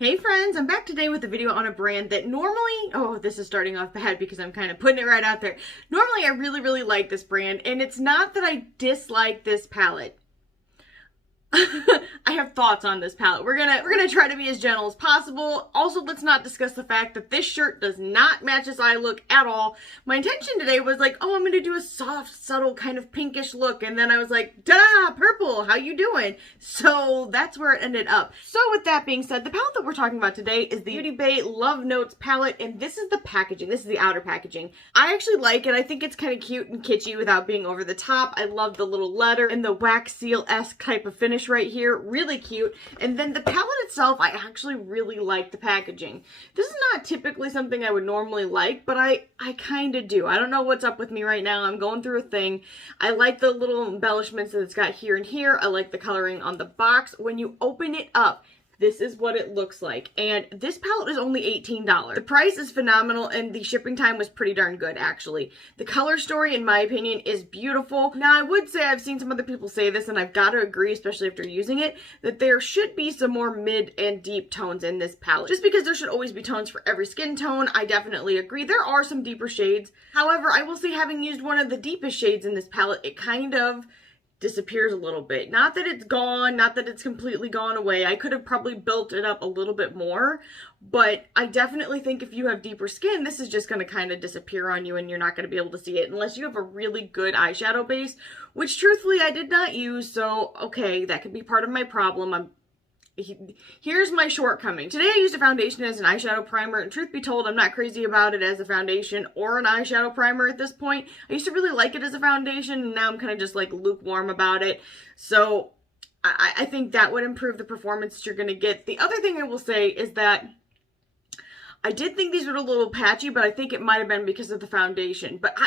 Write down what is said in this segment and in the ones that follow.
Hey friends, I'm back today with a video on a brand that normally, oh, this is starting off bad because I'm kind of putting it right out there. Normally I really like this brand, and it's not that I dislike this palette. I have thoughts on this palette. We're gonna try to be as gentle as possible. Also, let's not discuss the fact that this shirt does not match this eye look at all. My intention today was like, oh, I'm gonna do a soft, subtle kind of pinkish look, and then I was like, ta-da, purple, how you doing? So that's where it ended up. So with that being said, the palette that we're talking about today is the Beautè Love Notes palette, and this is the packaging. This is the outer packaging. I actually like it. I think it's kind of cute and kitschy without being over the top. I love the little letter and the wax seal-esque type of finish right here, really cute. And then the palette itself, I actually really like the packaging. This is not typically something I would normally like, but I kind of do. I don't know what's up with me right now. I'm going through a thing. I like the little embellishments that it's got here and here. I like the coloring on the box. When you open it up, this is what it looks like. And this palette is only $18. The price is phenomenal, and the shipping time was pretty darn good, actually. The color story, in my opinion, is beautiful. Now, I would say I've seen some other people say this, and I've got to agree, especially after using it, that there should be some more mid and deep tones in this palette. Just because there should always be tones for every skin tone, I definitely agree. There are some deeper shades. However, I will say, having used one of the deepest shades in this palette, it kind of disappears a little bit. Not that it's gone, not that it's completely gone away. I could have probably built it up a little bit more, but I definitely think if you have deeper skin, this is just going to kind of disappear on you and you're not going to be able to see it unless you have a really good eyeshadow base, which truthfully I did not use, so okay, that could be part of my problem. Here's my shortcoming. Today I used a foundation as an eyeshadow primer, and truth be told, I'm not crazy about it as a foundation or an eyeshadow primer at this point. I used to really like it as a foundation, and now I'm kind of just like lukewarm about it. So I think that would improve the performance that you're going to get. The other thing I will say is that I did think these were a little patchy, but I think it might have been because of the foundation. But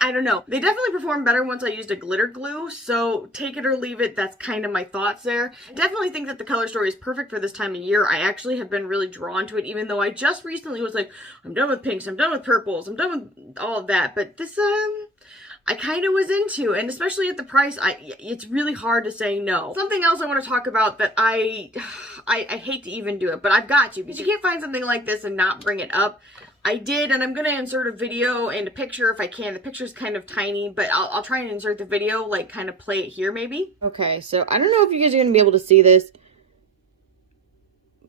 I don't know. They definitely performed better once I used a glitter glue, so take it or leave it. That's kind of my thoughts there. I definitely think that the color story is perfect for this time of year. I actually have been really drawn to it, even though I just recently was like, I'm done with pinks, I'm done with purples, I'm done with all of that. But this, I kind of was into, and especially at the price, it's really hard to say no. Something else I want to talk about that I hate to even do it, but I've got to, because you can't find something like this and not bring it up. I did, and I'm going to insert a video and a picture if I can. The picture's kind of tiny, but I'll try and insert the video, like kind of play it here maybe. Okay, so I don't know if you guys are going to be able to see this,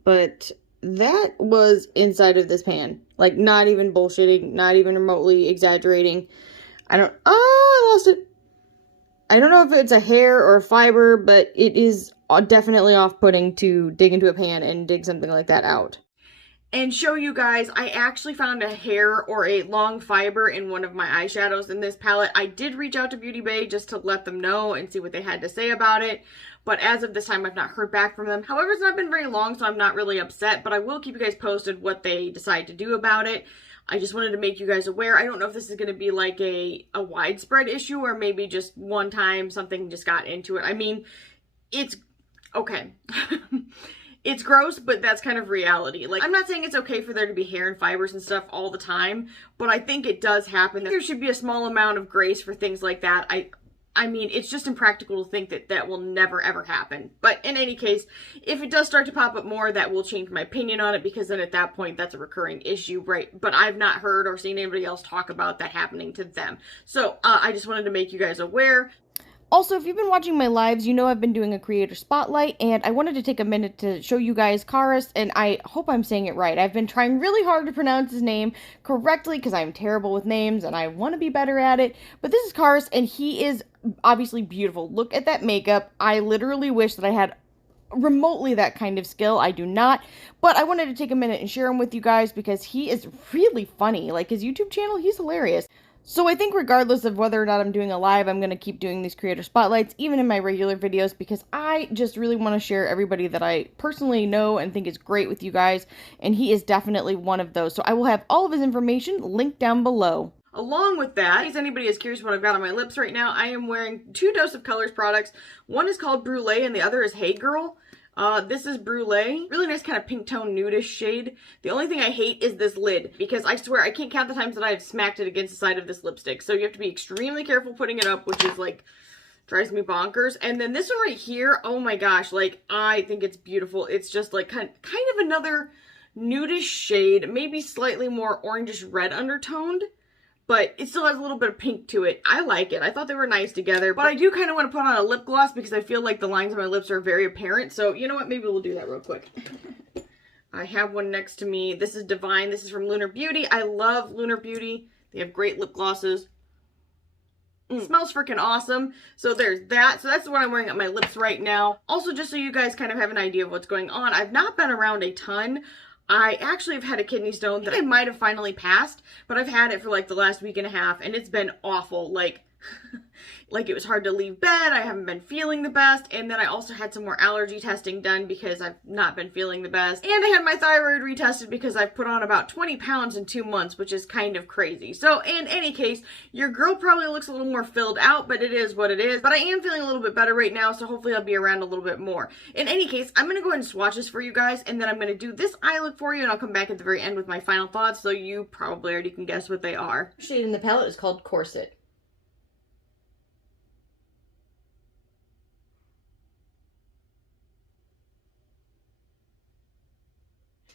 but that was inside of this pan. Like, not even bullshitting, not even remotely exaggerating. Oh, I lost it. I don't know if it's a hair or a fiber, but it is definitely off-putting to dig into a pan and dig something like that out. And show you guys, I actually found a hair or a long fiber in one of my eyeshadows in this palette. I did reach out to Beautè just to let them know and see what they had to say about it. But as of this time, I've not heard back from them. However, it's not been very long, so I'm not really upset. But I will keep you guys posted what they decide to do about it. I just wanted to make you guys aware. I don't know if this is going to be like a widespread issue or maybe just one time something just got into it. I mean, it's okay. It's gross, but that's kind of reality. Like, I'm not saying it's okay for there to be hair and fibers and stuff all the time, but I think it does happen. There should be a small amount of grace for things like that. I mean, it's just impractical to think that that will never ever happen. But in any case, if it does start to pop up more, that will change my opinion on it, because then at that point, that's a recurring issue, right? But I've not heard or seen anybody else talk about that happening to them. So I just wanted to make you guys aware. Also, if you've been watching my lives, you know I've been doing a creator spotlight, and I wanted to take a minute to show you guys Karis, and I hope I'm saying it right. I've been trying really hard to pronounce his name correctly because I'm terrible with names and I want to be better at it. But this is Karis, and he is obviously beautiful. Look at that makeup. I literally wish that I had remotely that kind of skill. I do not, but I wanted to take a minute and share him with you guys because he is really funny. Like, his YouTube channel, he's hilarious. So I think regardless of whether or not I'm doing a live, I'm going to keep doing these creator spotlights, even in my regular videos, because I just really want to share everybody that I personally know and think is great with you guys, and he is definitely one of those. So I will have all of his information linked down below. Along with that, in case anybody is curious what I've got on my lips right now, I am wearing two Dose of Colors products. One is called Brulee and the other is Hey Girl. This is Brulee. Really nice kind of pink tone nudish shade. The only thing I hate is this lid, because I swear I can't count the times that I have smacked it against the side of this lipstick. So you have to be extremely careful putting it up, which is like Drives me bonkers. And then this one right here, oh my gosh, like, I think it's beautiful. It's just like kind of another nudish shade, maybe slightly more orangish red undertoned, but it still has a little bit of pink to it. I like it. I thought they were nice together, but I do kind of want to put on a lip gloss because I feel like the lines on my lips are very apparent. So you know what? Maybe we'll do that real quick. I have one next to me. This is Divine. This is from Lunar Beauty. I love Lunar Beauty. They have great lip glosses. Smells freaking awesome. So there's that. So that's the one I'm wearing on my lips right now. Also, just so you guys kind of have an idea of what's going on, I've not been around a ton. I actually have had a kidney stone that I might have finally passed, but I've had it for like the last week and a half, and it's been awful. Like it was hard to leave bed. I haven't been feeling the best. And then I also had some more allergy testing done because I've not been feeling the best. And I had my thyroid retested because I've put on about 20 pounds in 2 months, which is kind of crazy. So in any case, your girl probably looks a little more filled out, but it is what it is. But I am feeling a little bit better right now, so hopefully I'll be around a little bit more. In any case, I'm going to go ahead and swatches for you guys, and then I'm going to do this eye look for you, and I'll come back at the very end with my final thoughts, so you probably already can guess what they are. The shade in the palette is called Corset.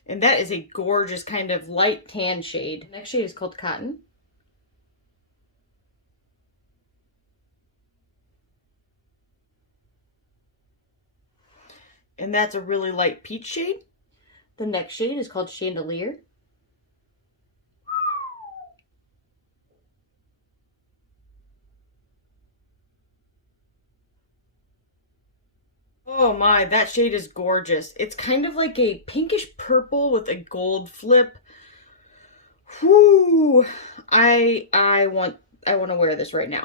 And that is a gorgeous kind of light tan shade. The next shade is called Cotton. And that's a really light peach shade. The next shade is called Chandelier. Oh my, that shade is gorgeous. It's kind of like a pinkish purple with a gold flip. Whoo! I want to wear this right now.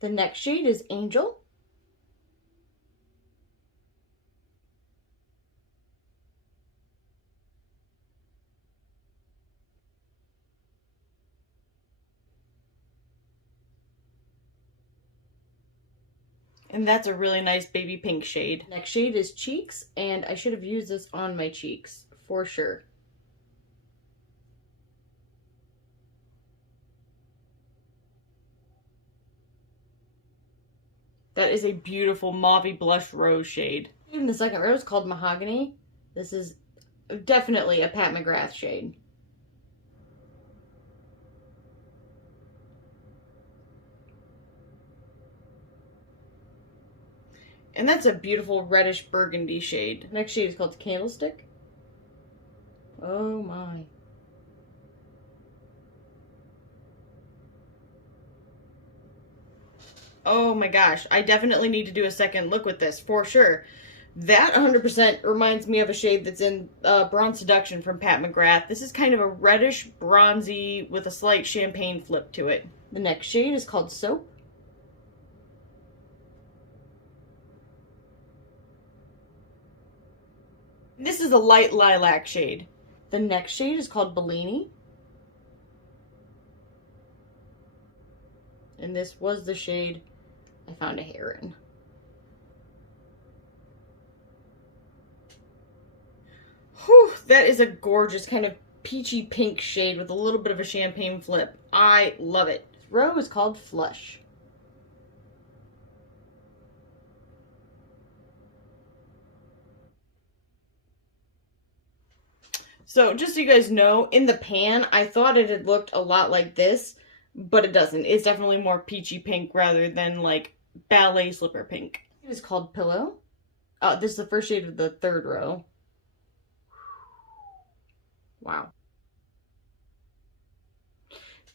The next shade is Angel. And that's a really nice baby pink shade. Next shade is Cheeks, and I should have used this on my cheeks, for sure. That is a beautiful mauvey blush rose shade. In the second row is called Mahogany. This is definitely a Pat McGrath shade. And that's a beautiful reddish burgundy shade. Next shade is called Candlestick. Oh my. Oh my gosh, I definitely need to do a second look with this, for sure. That 100% reminds me of a shade that's in Bronze Seduction from Pat McGrath. This is kind of a reddish bronzy with a slight champagne flip to it. The next shade is called Soap. This is a light lilac shade. The next shade is called Bellini. And this was the shade I found a hair in. Whew, that is a gorgeous kind of peachy pink shade with a little bit of a champagne flip. I love it. This row is called Flush. So just so you guys know, in the pan, I thought it had looked a lot like this, but it doesn't. It's definitely more peachy pink rather than like ballet slipper pink. It is called Pillow. This is the first shade of the third row. Wow.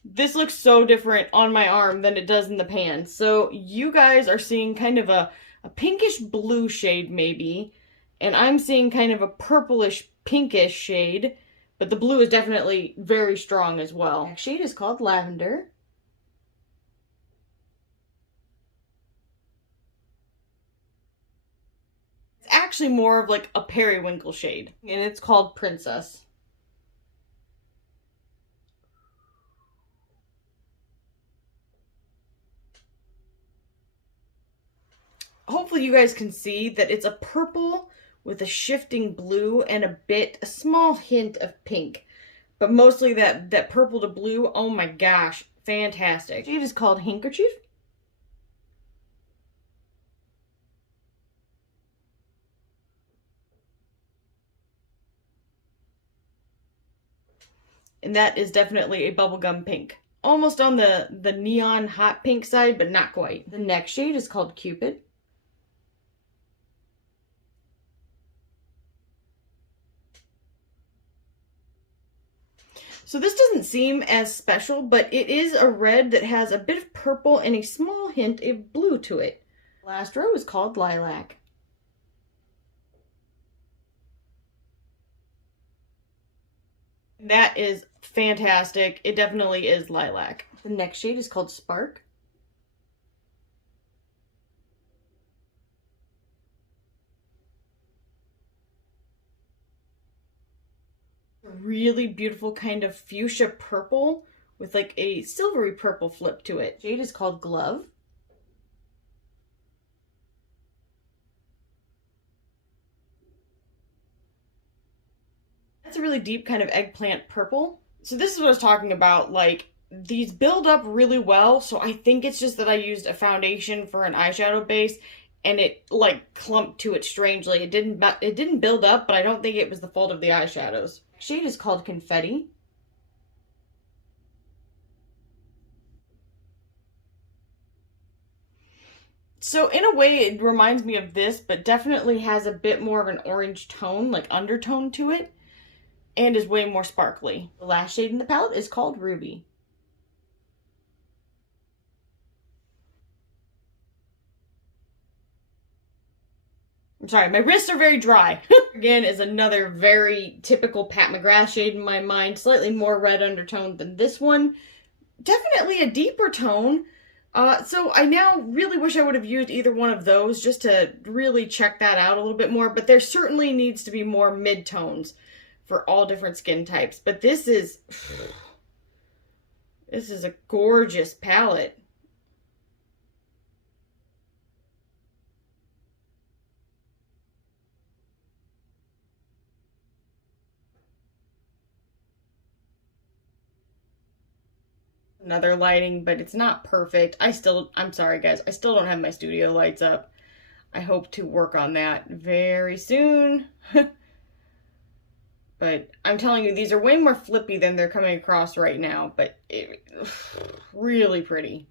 This looks so different on my arm than it does in the pan. So you guys are seeing kind of a pinkish blue shade maybe, and I'm seeing kind of a purplish pinkish shade, but the blue is definitely very strong as well. The next shade is called Lavender. It's actually more of like a periwinkle shade, and it's called Princess. Hopefully you guys can see that it's a purple with a shifting blue and a small hint of pink. But mostly that purple to blue, oh my gosh, fantastic. The shade is called Handkerchief. And that is definitely a bubblegum pink. Almost on the neon hot pink side, but not quite. The next shade is called Cupid. So this doesn't seem as special, but it is a red that has a bit of purple and a small hint of blue to it. Last row is called Lilac. That is fantastic. It definitely is lilac. The next shade is called Spark. A really beautiful kind of fuchsia purple with like a silvery purple flip to it. The shade is called Glove. That's a really deep kind of eggplant purple. So this is what I was talking about, like, these build up really well, so I think it's just that I used a foundation for an eyeshadow base, and it, like, clumped to it strangely. It didn't build up, but I don't think it was the fault of the eyeshadows. The shade is called Confetti. So in a way, it reminds me of this, but definitely has a bit more of an orange tone, like undertone to it, and is way more sparkly. The last shade in the palette is called Ruby. I'm sorry, my wrists are very dry. Again, is another very typical Pat McGrath shade in my mind. Slightly more red undertone than this one. Definitely a deeper tone. So I now really wish I would have used either one of those just to really check that out a little bit more. But there certainly needs to be more mid-tones for all different skin types. But this is a gorgeous palette. Another lighting, but it's not perfect. I'm sorry guys, I still don't have my studio lights up. I hope to work on that very soon. But I'm telling you, these are way more flippy than they're coming across right now, but really pretty.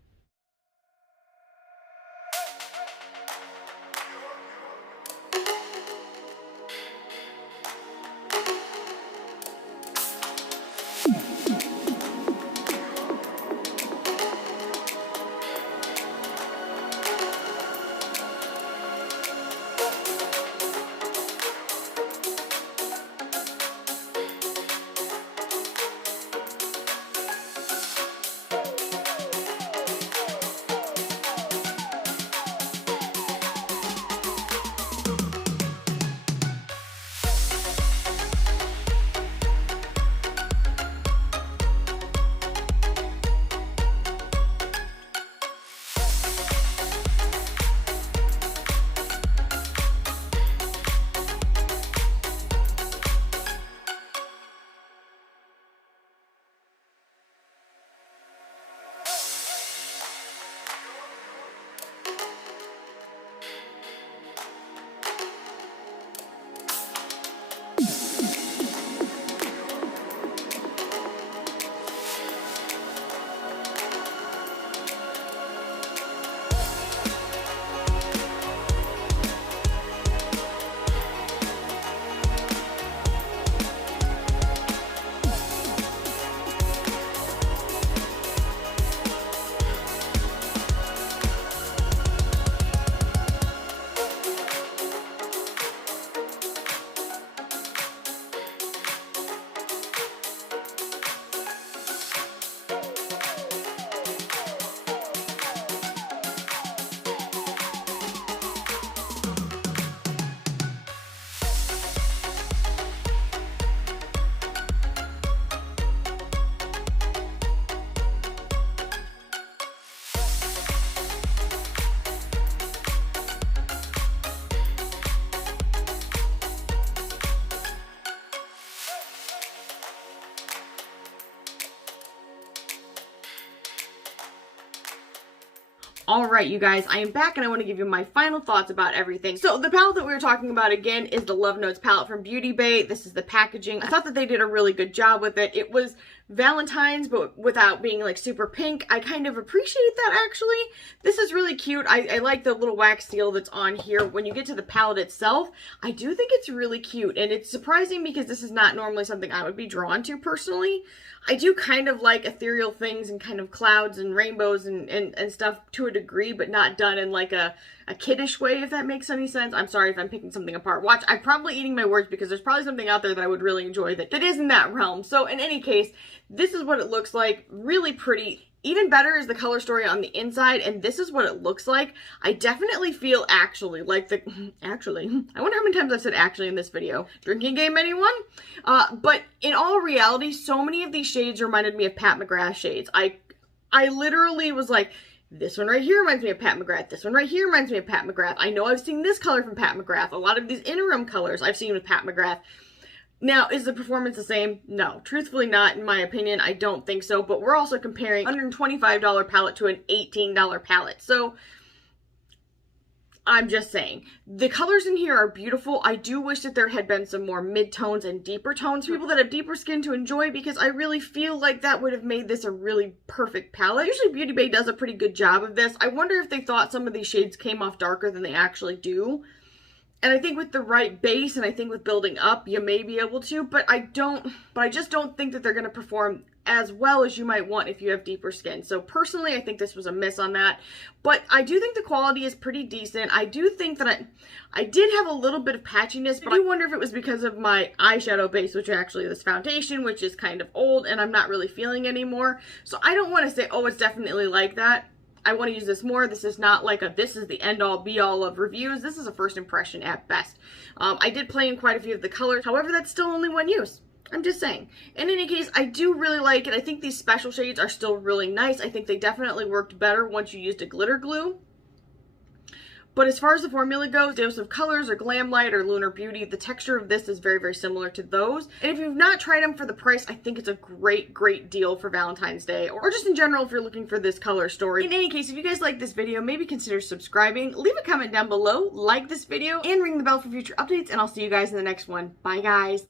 Alright, you guys, I am back and I want to give you my final thoughts about everything. So the palette that we were talking about again is the Love Notes palette from Beautè. This is the packaging. I thought that they did a really good job with it. It was Valentine's, but without being like super pink. I kind of appreciate that actually. This is really cute. I like the little wax seal that's on here. When you get to the palette itself, I do think it's really cute, and it's surprising because this is not normally something I would be drawn to personally. I do kind of like ethereal things and kind of clouds and rainbows and stuff to a degree, but not done in like a kiddish way, if that makes any sense. I'm sorry if I'm picking something apart. Watch, I'm probably eating my words because there's probably something out there that I would really enjoy that is in that realm. So in any case, this is what it looks like. Really pretty. Even better is the color story on the inside, and this is what it looks like. I definitely feel actually like the, actually, I wonder how many times I've said actually in this video. Drinking game, anyone? But in all reality, so many of these shades reminded me of Pat McGrath shades. I literally was like, this one right here reminds me of Pat McGrath. This one right here reminds me of Pat McGrath. I know I've seen this color from Pat McGrath. A lot of these interim colors I've seen with Pat McGrath. Now, is the performance the same? No, truthfully not, in my opinion. I don't think so, but we're also comparing a $125 palette to an $18 palette, so I'm just saying. The colors in here are beautiful. I do wish that there had been some more mid-tones and deeper tones for people that have deeper skin to enjoy, because I really feel like that would have made this a really perfect palette. Usually Beautè does a pretty good job of this. I wonder if they thought some of these shades came off darker than they actually do. And I think with the right base, and I think with building up, you may be able to, but I just don't think that they're going to perform as well as you might want if you have deeper skin. So personally, I think this was a miss on that, but I do think the quality is pretty decent. I do think that I did have a little bit of patchiness, but I do wonder if it was because of my eyeshadow base, which are actually this foundation, which is kind of old and I'm not really feeling anymore. So I don't want to say, oh, it's definitely like that. I want to use this more. This is not like this is the end all be all of reviews. This is a first impression at best. I did play in quite a few of the colors. However, that's still only one use. I'm just saying. In any case, I do really like it. I think these special shades are still really nice. I think they definitely worked better once you used a glitter glue. But as far as the formula goes, Dose of Colors or Glam Light or Lunar Beauty, the texture of this is very, very similar to those. And if you've not tried them for the price, I think it's a great, great deal for Valentine's Day, or just in general if you're looking for this color story. In any case, if you guys like this video, maybe consider subscribing, leave a comment down below, like this video, and ring the bell for future updates, and I'll see you guys in the next one. Bye, guys.